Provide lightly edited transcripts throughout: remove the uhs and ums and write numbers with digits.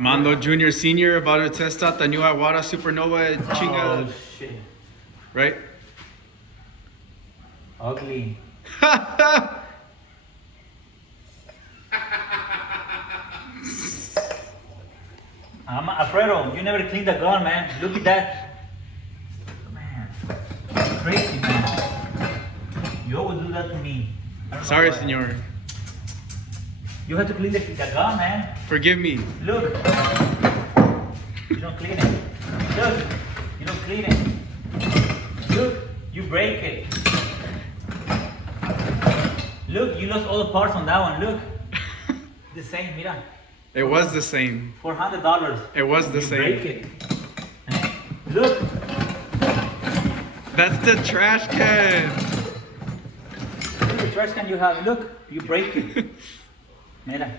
Mando Junior Senior about to test out the new Aguara Supernova Chinga. Oh shit. Right? Ugly. Alfredo, you never cleaned the gun, man. Look at that. Man. Crazy, man. You always do that to me. Sorry, senor. You have to clean the gun, man. Forgive me. Look. You don't clean it. Look. You don't clean it. Look. You break it. Look, you lost all the parts on that one. Look. The same, mira. It was the same. $400. It was the You same. break it. Look. That's the trash can. Look at the trash can you have. Look. You break it. Mira.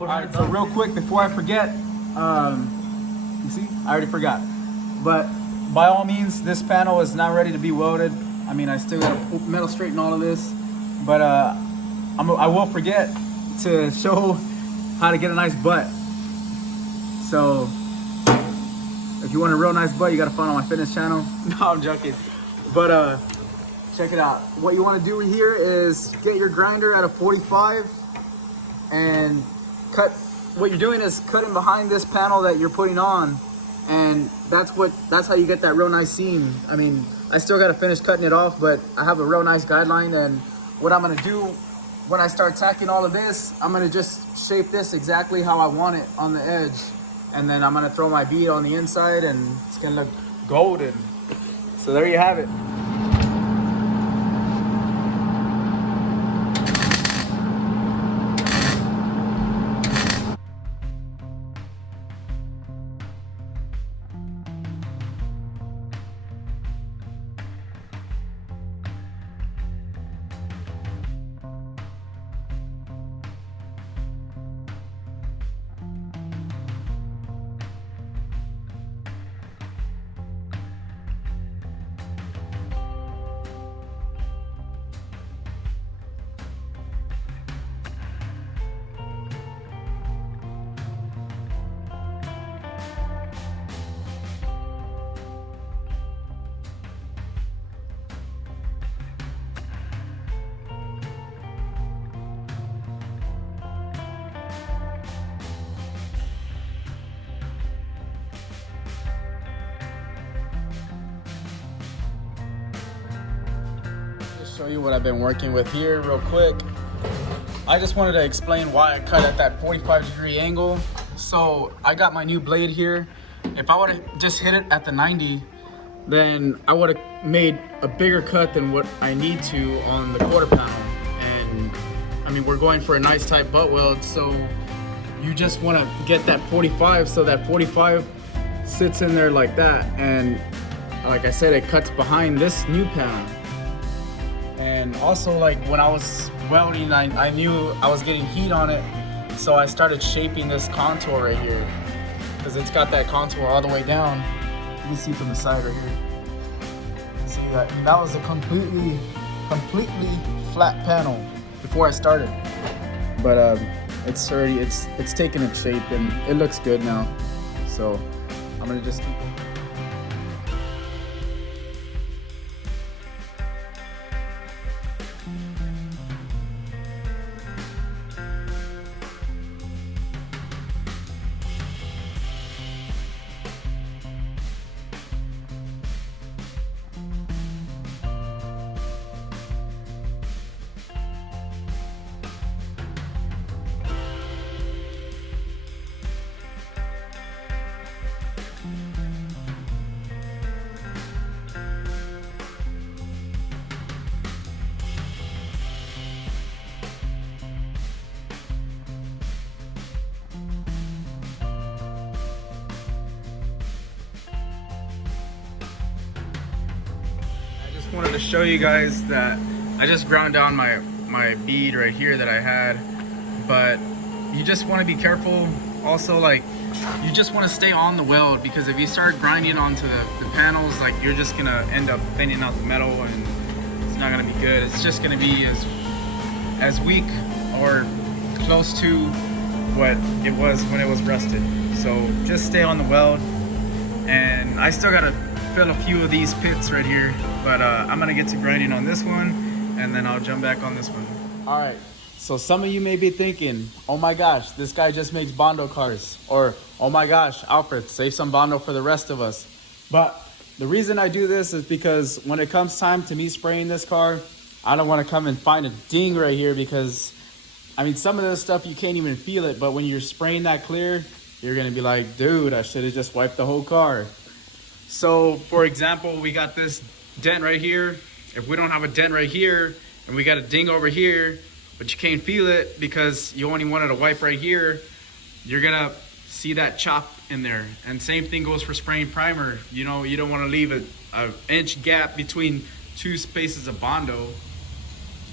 Alright, so real quick before I forget, you see, I already forgot. But by all means, this panel is not ready to be welded. I mean, I still gotta metal straighten all of this, but I will forget to show how to get a nice butt. So if you want a real nice butt, you gotta follow my fitness channel. No, I'm joking. But check it out. What you want to do here is get your grinder at a 45 and cut. What you're doing is cutting behind this panel that you're putting on, and that's how you get that real nice seam. I mean, I still got to finish cutting it off, but I have a real nice guideline. And what I'm gonna do when I start tacking all of this, I'm gonna just shape this exactly how I want it on the edge, and then I'm gonna throw my bead on the inside, and it's gonna look golden. So there you have it. Show you what I've been working with here real quick. I just wanted to explain why I cut at that 45-degree angle. So I got my new blade here. If I would have just hit it at the 90, then I would have made a bigger cut than what I need to on the quarter panel. And I mean, we're going for a nice tight butt weld, so you just want to get that 45 so that 45 sits in there like that. And like I said, it cuts behind this new panel. And also, like, when I was welding, I knew I was getting heat on it, so I started shaping this contour right here, because it's got that contour all the way down. You can see from the side right here. You can see that, and that was a completely flat panel before I started. But it's already it's taken its shape and it looks good now. So I'm gonna just keep it. Wanted to show you guys that I just ground down my bead right here that I had, but you just want to be careful also. Like, you just want to stay on the weld, because if you start grinding onto the panels, like, you're just gonna end up bending out the metal and it's not gonna be good. It's just gonna be as weak or close to what it was when it was rusted. So just stay on the weld. And I still gotta fill a few of these pits right here, but I'm gonna get to grinding on this one, and then I'll jump back on this one. All right, so some of you may be thinking, oh my gosh, this guy just makes Bondo cars, or oh my gosh, Alfred, save some Bondo for the rest of us. But the reason I do this is because when it comes time to me spraying this car, I don't wanna come and find a ding right here, because I mean, some of this stuff you can't even feel it, but when you're spraying that clear, you're gonna be like, dude, I should have just wiped the whole car. So for example, we got this dent right here. If we don't have a dent right here, and we got a ding over here, but you can't feel it because you only wanted to wipe right here, you're gonna see that chop in there. And same thing goes for spraying primer. You know, you don't wanna leave an inch gap between two spaces of Bondo.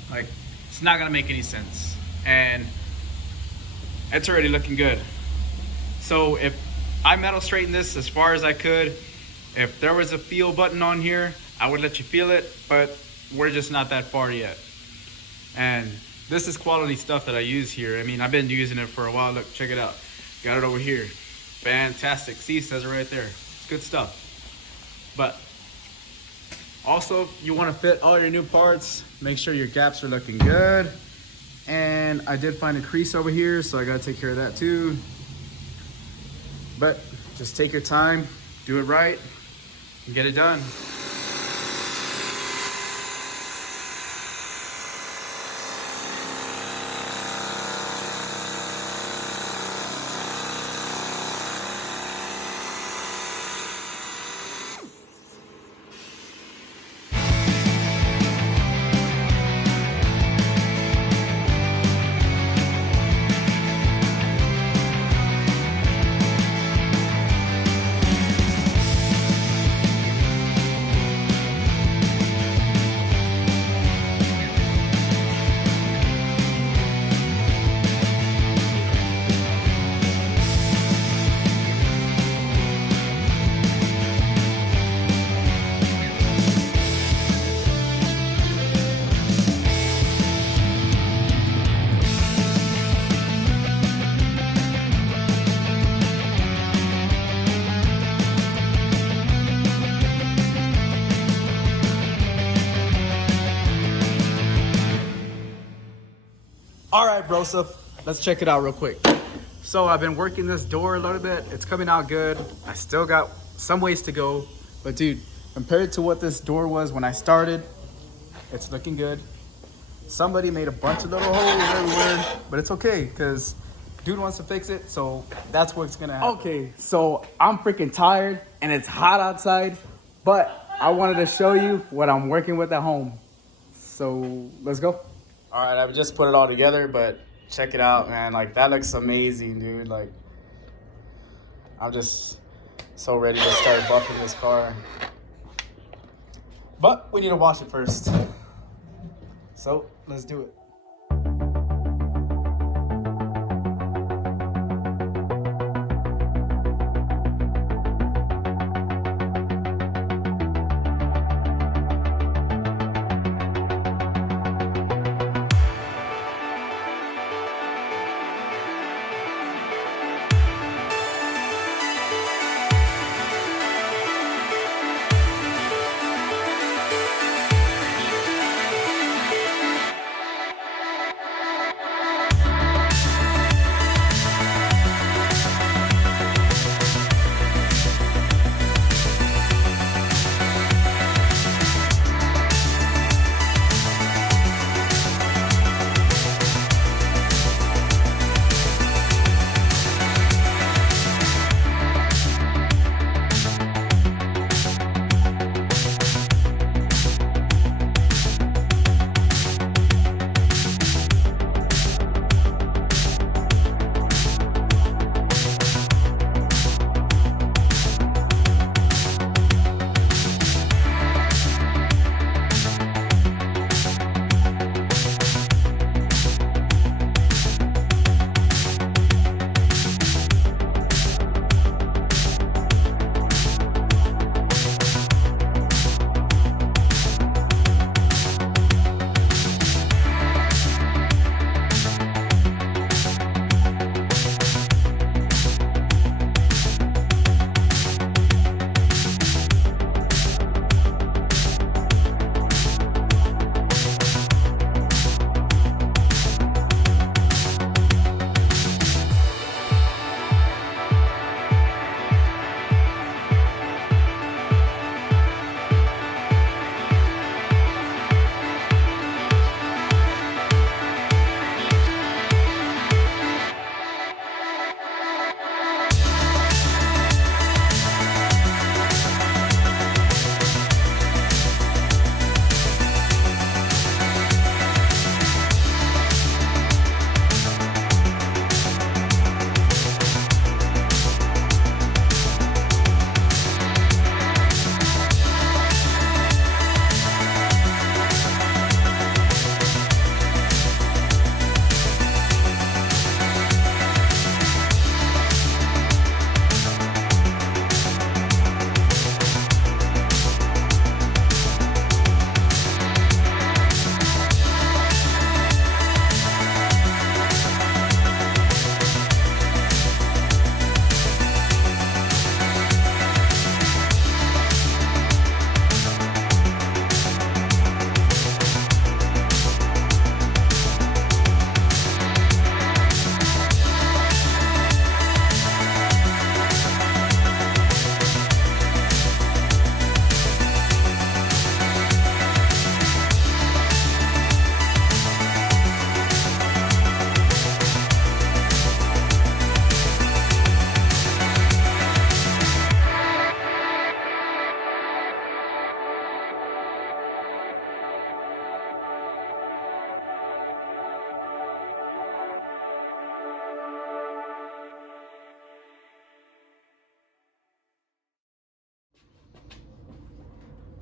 Like, it's not gonna make any sense. And it's already looking good. So if I metal straighten this as far as I could, if there was a feel button on here, I would let you feel it, but we're just not that far yet. And this is quality stuff that I use here. I mean, I've been using it for a while. Look, check it out. Got it over here. Fantastic. See, it says it right there. It's good stuff. But also, you want to fit all your new parts. Make sure your gaps are looking good. And I did find a crease over here, so I got to take care of that too. But just take your time, do it right, and get it done. All right, Broseph, let's check it out real quick. So I've been working this door a little bit. It's coming out good. I still got some ways to go, but dude, compared to what this door was when I started, it's looking good. Somebody made a bunch of little holes everywhere, but it's okay because dude wants to fix it, so that's what's gonna happen. Okay, so I'm freaking tired and it's hot outside, but I wanted to show you what I'm working with at home. So let's go. All right, I've just put it all together, but check it out, man. Like, that looks amazing, dude. Like, I'm just so ready to start buffing this car. But we need to wash it first. So let's do it.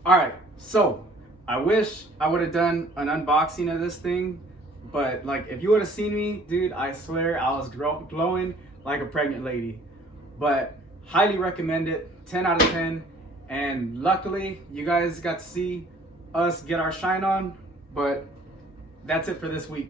All right, so I wish I would have done an unboxing of this thing, but like if you would have seen me, dude, I swear I was glowing like a pregnant lady. But highly recommend it, 10 out of 10. And luckily, you guys got to see us get our shine on. But that's it for this week.